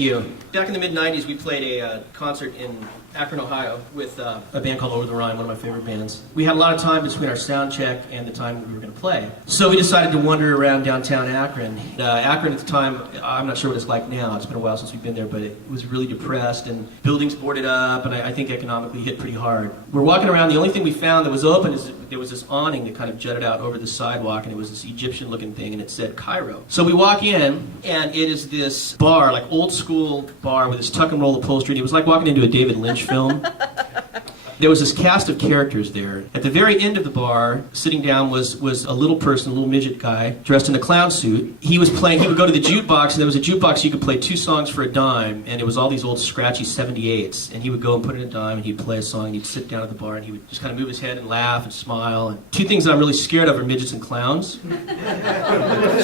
you. Back in the mid-'90s, we played a concert in Akron, Ohio, with a band called Over the Rhine, one of my favorite bands. We had a lot of time between our sound check and the time we were going to play. So we decided to wander around downtown Akron. Akron at the time, I'm not sure what it's like now. It's been a while since we've been there, but it was really depressed, and buildings boarded up, and I think economically hit pretty hard. We're walking around. The only thing we found that was open is there was this awning that kind of jutted out over the sidewalk, and it was this Egyptian-looking thing, and it said Cairo. So we walk in, and it is this bar, like old-school bar with this tuck-and-roll upholstery. It was like walking into a David Lynch film. There was this cast of characters there. At the very end of the bar, sitting down was a little person, a little midget guy, dressed in a clown suit. He would go to the jukebox, and there was a jukebox you could play 2 songs for a dime, and it was all these old scratchy 78s. And he would go and put in a dime, and he'd play a song, and he'd sit down at the bar, and he would just kind of move his head and laugh and smile. And 2 things that I'm really scared of are midgets and clowns.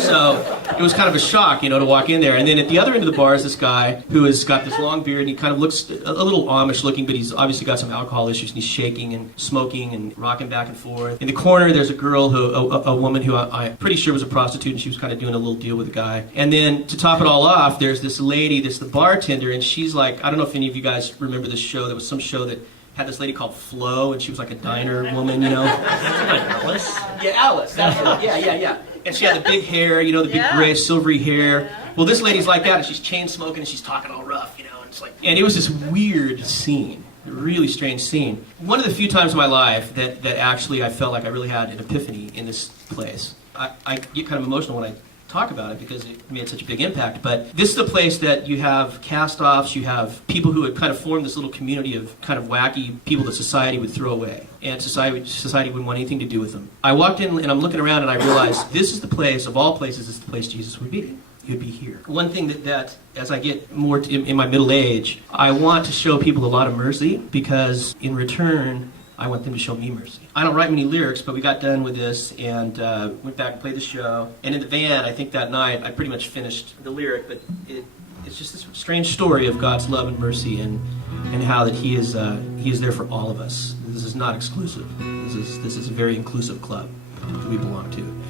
So it was kind of a shock, to walk in there. And then at the other end of the bar is this guy who has got this long beard, and he kind of looks a little Amish looking, but he's obviously got some alcohol issues. And he's shaking and smoking and rocking back and forth. In the corner, there's a girl, a woman who I'm pretty sure was a prostitute, and she was kind of doing a little deal with the guy. And then to top it all off, there's this lady, the bartender, and she's like, I don't know if any of you guys remember this show. There was some show that had this lady called Flo, and she was like a diner woman, Alice? Yeah, Alice. That's her. Yeah. And she had the big hair, the big gray, silvery hair. Well, this lady's like that, and she's chain smoking, and she's talking all rough, and it's like, and it was this weird scene. A really strange scene. One of the few times in my life that actually I felt like I really had an epiphany in this place. I get kind of emotional when I talk about it because it made such a big impact, but this is a place that you have cast-offs, you have people who had kind of formed this little community of kind of wacky people that society would throw away, and society wouldn't want anything to do with them. I walked in and I'm looking around and I realized this is the place, of all places, this is the place Jesus would be. He'd be here. One thing that as I get more in my middle age, I want to show people a lot of mercy, because in return, I want them to show me mercy. I don't write many lyrics, but we got done with this and went back and played the show. And in the van, I think that night, I pretty much finished the lyric, but it's just this strange story of God's love and mercy, and how that He is there for all of us. This is not exclusive. This is a very inclusive club that we belong to.